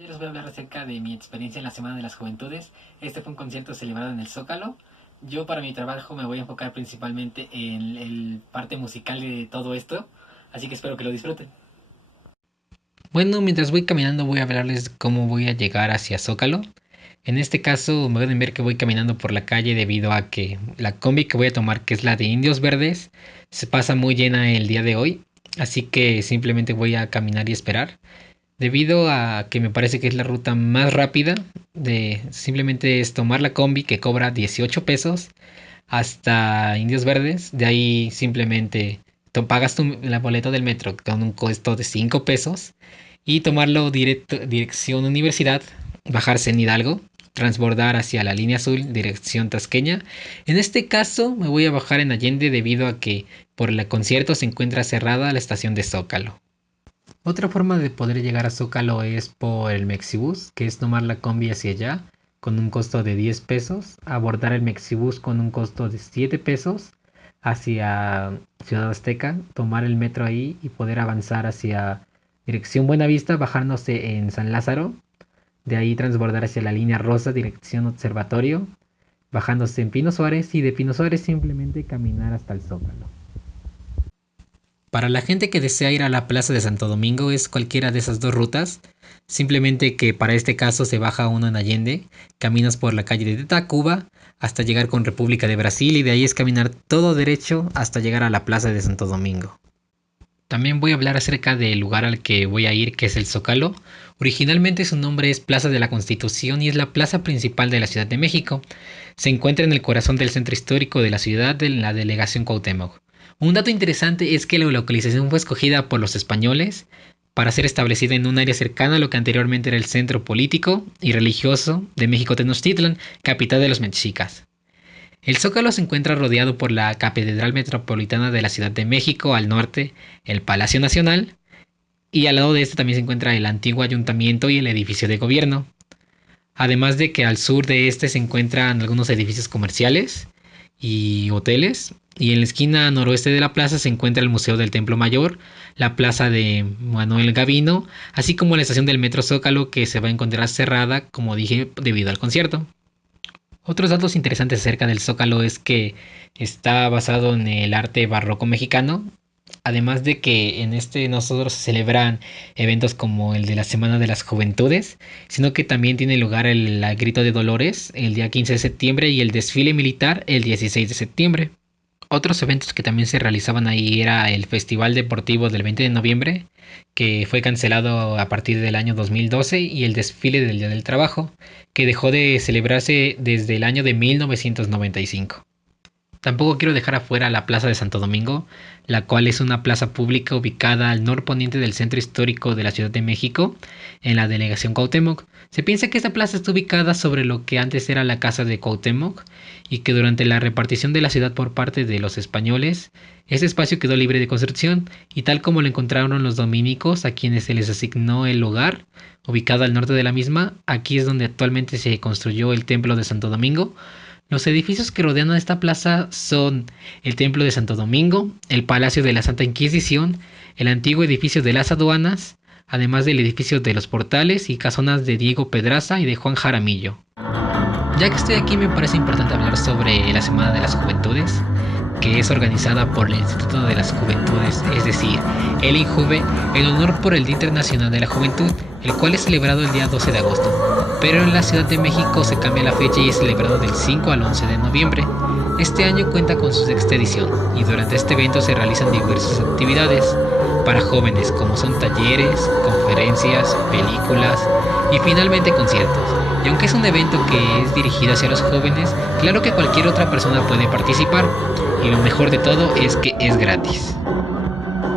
Yo les voy a hablar acerca de mi experiencia en la Semana de las Juventudes. Este fue un concierto celebrado en el Zócalo. Yo para mi trabajo me voy a enfocar principalmente en el parte musical de todo esto, así que espero que lo disfruten. Bueno, mientras voy caminando voy a hablarles cómo voy a llegar hacia Zócalo. En este caso me pueden ver que voy caminando por la calle debido a que la combi que voy a tomar, que es la de Indios Verdes, se pasa muy llena el día de hoy, así que simplemente voy a caminar y esperar. Debido a que me parece que es la ruta más rápida de simplemente es tomar la combi que cobra 18 pesos hasta Indios Verdes. De ahí simplemente pagas la boleta del metro con un costo de 5 pesos y tomarlo dirección Universidad, bajarse en Hidalgo, transbordar hacia la línea azul dirección Tasqueña. En este caso me voy a bajar en Allende debido a que por el concierto se encuentra cerrada la estación de Zócalo. Otra forma de poder llegar a Zócalo es por el Mexibus, que es tomar la combi hacia allá con un costo de 10 pesos, abordar el Mexibus con un costo de 7 pesos hacia Ciudad Azteca, tomar el metro ahí y poder avanzar hacia dirección Buenavista, bajándose en San Lázaro, de ahí transbordar hacia la línea rosa, dirección Observatorio, bajándose en Pino Suárez y de Pino Suárez simplemente caminar hasta el Zócalo. Para la gente que desea ir a la Plaza de Santo Domingo es cualquiera de esas dos rutas, simplemente que para este caso se baja uno en Allende, caminas por la calle de Tacuba hasta llegar con República de Brasil y de ahí es caminar todo derecho hasta llegar a la Plaza de Santo Domingo. También voy a hablar acerca del lugar al que voy a ir, que es el Zócalo. Originalmente su nombre es Plaza de la Constitución y es la plaza principal de la Ciudad de México. Se encuentra en el corazón del centro histórico de la ciudad de la delegación Cuauhtémoc. Un dato interesante es que la localización fue escogida por los españoles para ser establecida en un área cercana a lo que anteriormente era el centro político y religioso de México Tenochtitlan, capital de los mexicas. El Zócalo se encuentra rodeado por la Catedral Metropolitana de la Ciudad de México al norte, el Palacio Nacional, y al lado de este también se encuentra el antiguo ayuntamiento y el edificio de gobierno. Además de que al sur de este se encuentran algunos edificios comerciales y hoteles, y en la esquina noroeste de la plaza se encuentra el Museo del Templo Mayor, la plaza de Manuel Gavino, así como la estación del Metro Zócalo que se va a encontrar cerrada, como dije, debido al concierto. Otros datos interesantes acerca del Zócalo es que está basado en el arte barroco mexicano, además de que en este no solo se celebran eventos como el de la Semana de las Juventudes, sino que también tiene lugar el Grito de Dolores el día 15 de septiembre y el desfile militar el 16 de septiembre. Otros eventos que también se realizaban ahí era el Festival Deportivo del 20 de noviembre, que fue cancelado a partir del año 2012, y el desfile del Día del Trabajo, que dejó de celebrarse desde el año de 1995. Tampoco quiero dejar afuera la Plaza de Santo Domingo, la cual es una plaza pública ubicada al norponiente del centro histórico de la Ciudad de México, en la delegación Cuauhtémoc. Se piensa que esta plaza está ubicada sobre lo que antes era la casa de Cuauhtémoc y que durante la repartición de la ciudad por parte de los españoles, ese espacio quedó libre de construcción y tal como lo encontraron los dominicos a quienes se les asignó el lugar, ubicado al norte de la misma, aquí es donde actualmente se construyó el Templo de Santo Domingo. Los edificios que rodean a esta plaza son el Templo de Santo Domingo, el Palacio de la Santa Inquisición, el antiguo edificio de las aduanas, además del edificio de los portales y casonas de Diego Pedraza y de Juan Jaramillo. Ya que estoy aquí me parece importante hablar sobre la Semana de las Juventudes, que es organizada por el Instituto de las Juventudes, es decir, el INJUVE, en honor por el Día Internacional de la Juventud, el cual es celebrado el día 12 de agosto, pero en la Ciudad de México se cambia la fecha y es celebrado del 5 al 11 de noviembre. Este año cuenta con su sexta edición y durante este evento se realizan diversas actividades para jóvenes como son talleres, conferencias, películas y finalmente conciertos. Y aunque es un evento que es dirigido hacia los jóvenes, claro que cualquier otra persona puede participar y lo mejor de todo es que es gratis.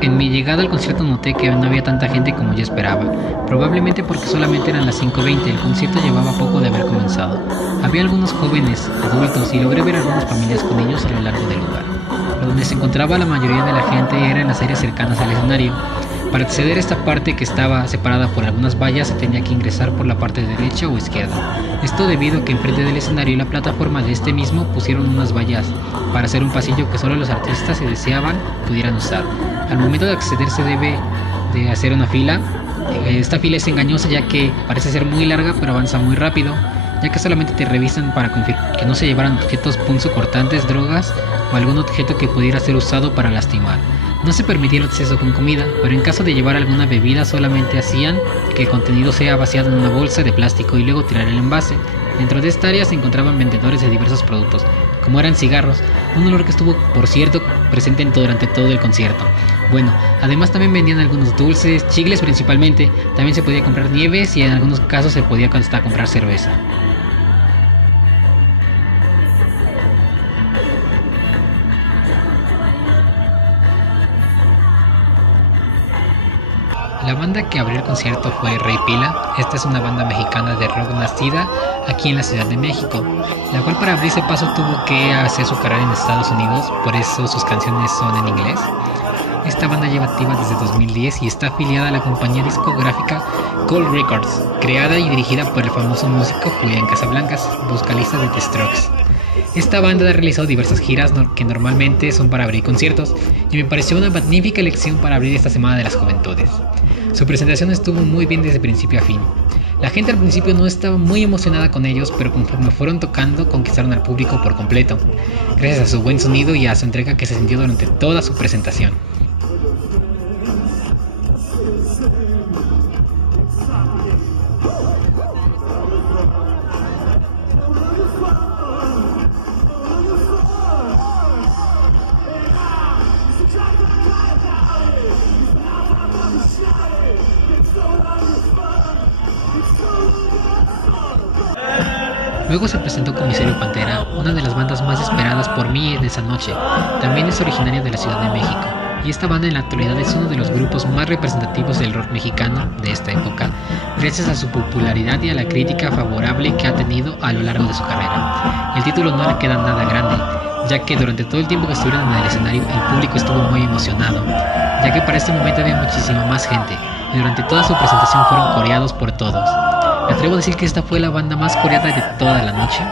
En mi llegada al concierto noté que no había tanta gente como yo esperaba, probablemente porque solamente eran las 5:20, el concierto llevaba poco de haber comenzado. Había algunos jóvenes, adultos y logré ver algunas familias con niños a lo largo del lugar. Pero donde se encontraba la mayoría de la gente era en las áreas cercanas al escenario. Para acceder a esta parte que estaba separada por algunas vallas se tenía que ingresar por la parte derecha o izquierda. Esto debido a que enfrente del escenario y la plataforma de este mismo pusieron unas vallas para hacer un pasillo que solo los artistas si deseaban pudieran usar. Al momento de acceder se debe de hacer una fila Esta fila es engañosa ya que parece ser muy larga pero avanza muy rápido, ya que solamente te revisan para confirmar que no se llevaran objetos punzocortantes, drogas o algún objeto que pudiera ser usado para lastimar. No se permitía el acceso con comida, pero en caso de llevar alguna bebida solamente hacían que el contenido sea vaciado en una bolsa de plástico y luego tirar el envase. Dentro de esta área se encontraban vendedores de diversos productos, como eran cigarros, un olor que estuvo, por cierto, presente durante todo el concierto. Bueno, además también vendían algunos dulces, chicles principalmente, también se podía comprar nieves y en algunos casos se podía hasta comprar cerveza. La banda que abrió el concierto fue Rey Pila. Esta es una banda mexicana de rock nacida aquí en la Ciudad de México, la cual para abrirse paso tuvo que hacer su carrera en Estados Unidos, por eso sus canciones son en inglés. Esta banda lleva activa desde 2010 y está afiliada a la compañía discográfica Cold Records, creada y dirigida por el famoso músico Julián Casablancas, vocalista de The Strokes. Esta banda ha realizado diversas giras que normalmente son para abrir conciertos y me pareció una magnífica elección para abrir esta Semana de las Juventudes. Su presentación estuvo muy bien desde principio a fin. La gente al principio no estaba muy emocionada con ellos, pero conforme fueron tocando conquistaron al público por completo, gracias a su buen sonido y a su entrega que se sintió durante toda su presentación. Luego se presentó Comisario Pantera, una de las bandas más esperadas por mí en esa noche. También es originaria de la Ciudad de México, y esta banda en la actualidad es uno de los grupos más representativos del rock mexicano de esta época, gracias a su popularidad y a la crítica favorable que ha tenido a lo largo de su carrera. El título no le queda nada grande, ya que durante todo el tiempo que estuvieron en el escenario el público estuvo muy emocionado, ya que para este momento había muchísima más gente, y durante toda su presentación fueron coreados por todos. Me atrevo a decir que esta fue la banda más coreada de toda la noche.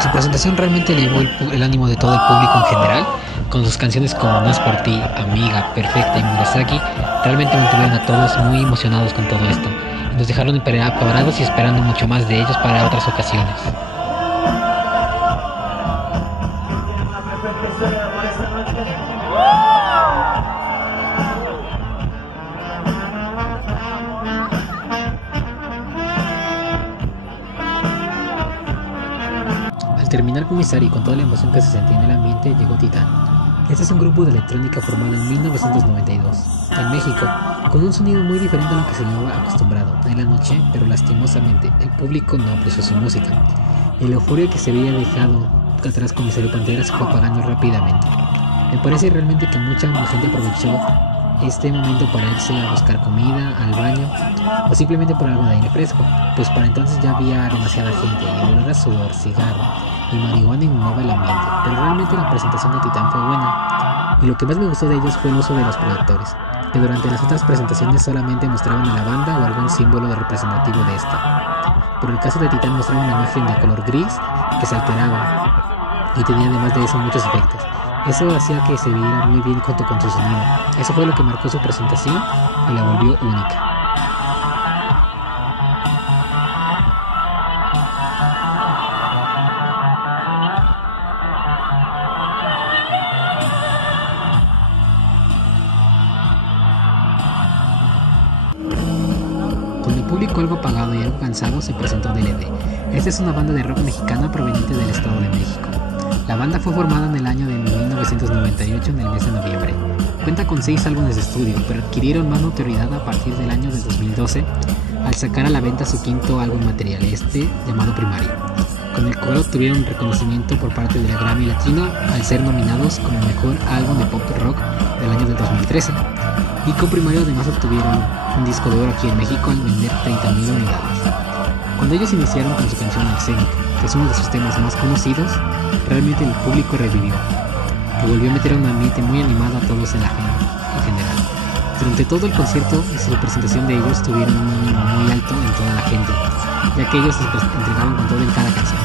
Su presentación realmente elevó el ánimo de todo el público en general, con sus canciones como No es por ti, Amiga, Perfecta y Murasaki. Realmente mantuvieron a todos muy emocionados con todo esto, y nos dejaron apavorados y esperando mucho más de ellos para otras ocasiones. Al terminar Comisario y con toda la emoción que se sentía en el ambiente, llegó Titán. Este es un grupo de electrónica formado en 1992, en México, con un sonido muy diferente a lo que se llevaba acostumbrado en la noche, pero lastimosamente el público no apreció su música. El euforia que se había dejado atrás Comisario Pantera se fue apagando rápidamente. Me parece realmente que mucha gente aprovechó este momento para irse a buscar comida, al baño o simplemente por algo de aire fresco, pues para entonces ya había demasiada gente y el olor a sudor, cigarro y marihuana inundaba el ambiente, pero realmente la presentación de Titán fue buena, y lo que más me gustó de ellos fue el uso de los proyectores, que durante las otras presentaciones solamente mostraban a la banda o algún símbolo representativo de esta. Por el caso de Titán mostraban una imagen de color gris que se alteraba y tenía además de eso muchos efectos. Eso hacía que se viera muy bien junto con su sonido. Eso fue lo que marcó su presentación y la volvió única. Con el público algo apagado y algo cansado se presentó DLD. Esta es una banda de rock mexicana proveniente del Estado de México. La banda fue formada en el año de 1998 en el mes de noviembre. Cuenta con 6 álbumes de estudio, pero adquirieron más notoriedad a partir del año del 2012 al sacar a la venta su quinto álbum material, llamado Primario, con el cual obtuvieron reconocimiento por parte de la Grammy Latino al ser nominados como mejor álbum de pop rock del año del 2013. Y con Primario además obtuvieron un disco de oro aquí en México al vender 30,000 unidades. Cuando ellos iniciaron con su canción Arsenic, que es uno de sus temas más conocidos, realmente el público revivió, que volvió a meter un ambiente muy animado a todos en general. Durante todo el concierto y su presentación de ellos tuvieron un ánimo muy alto en toda la gente, ya que ellos se entregaban con todo en cada canción.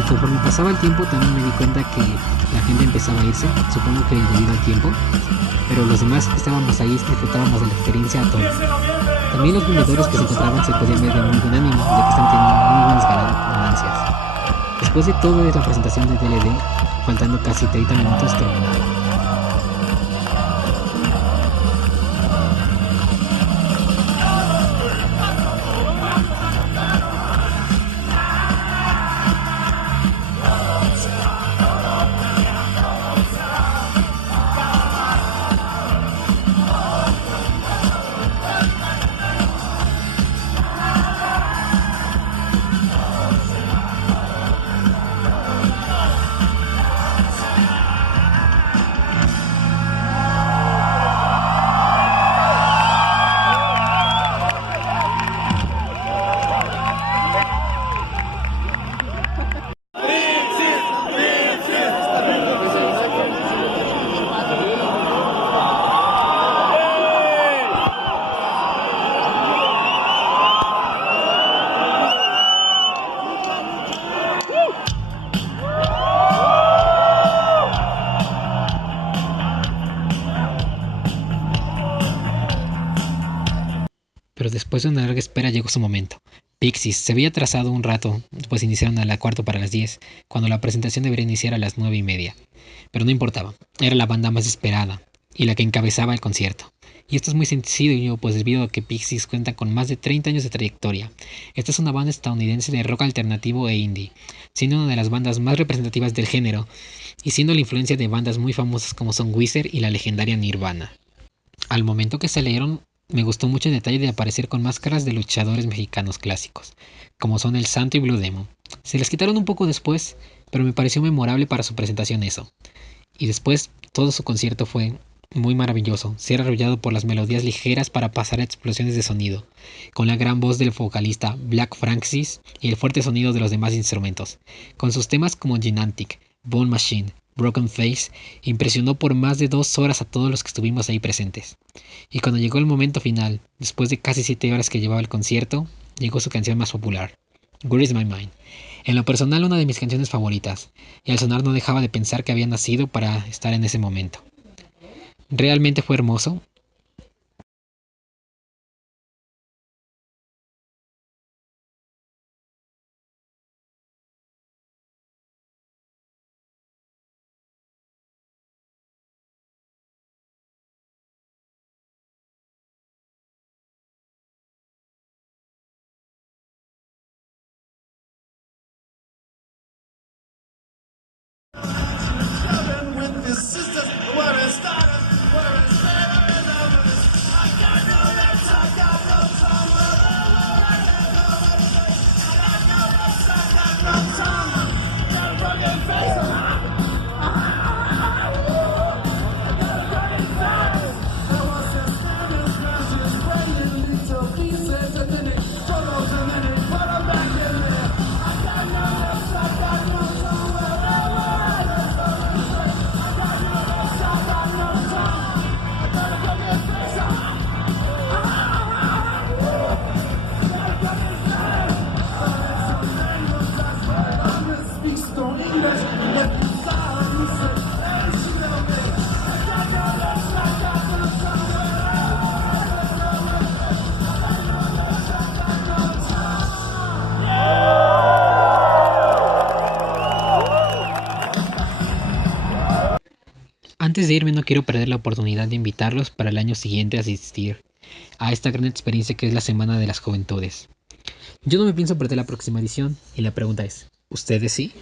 Y conforme pasaba el tiempo también me di cuenta que la gente empezaba a irse, supongo que debido al tiempo, pero los demás que estábamos ahí disfrutábamos de la experiencia a todos. También los vendedores que se encontraban se podían ver de muy buen ánimo, de que están teniendo muy buenas ganancias. Después de todo es la presentación de DLD, faltando casi 30 minutos terminar. Pero después de una larga espera llegó su momento. Pixies se había atrasado un rato, pues iniciaron a la cuarto para las 10, cuando la presentación debería iniciar a las 9:30. Pero no importaba, era la banda más esperada y la que encabezaba el concierto. Y esto es muy sencillo, pues debido a que Pixies cuenta con más de 30 años de trayectoria. Esta es una banda estadounidense de rock alternativo e indie, siendo una de las bandas más representativas del género y siendo la influencia de bandas muy famosas como son Weezer y la legendaria Nirvana. Al momento que salieron, me gustó mucho el detalle de aparecer con máscaras de luchadores mexicanos clásicos, como son el Santo y Blue Demon. Se les quitaron un poco después, pero me pareció memorable para su presentación eso. Y después, todo su concierto fue muy maravilloso, ser arrollado por las melodías ligeras para pasar a explosiones de sonido, con la gran voz del vocalista Black Francis y el fuerte sonido de los demás instrumentos, con sus temas como Genantic, Bone Machine, Broken Face, impresionó por más de 2 horas a todos los que estuvimos ahí presentes. Y cuando llegó el momento final, después de casi 7 horas que llevaba el concierto, llegó su canción más popular, Where Is My Mind. En lo personal, una de mis canciones favoritas, y al sonar no dejaba de pensar que había nacido para estar en ese momento. Realmente fue hermoso. Antes de irme no quiero perder la oportunidad de invitarlos para el año siguiente a asistir a esta gran experiencia que es la Semana de las Juventudes. Yo no me pienso perder la próxima edición y la pregunta es, ¿ustedes sí?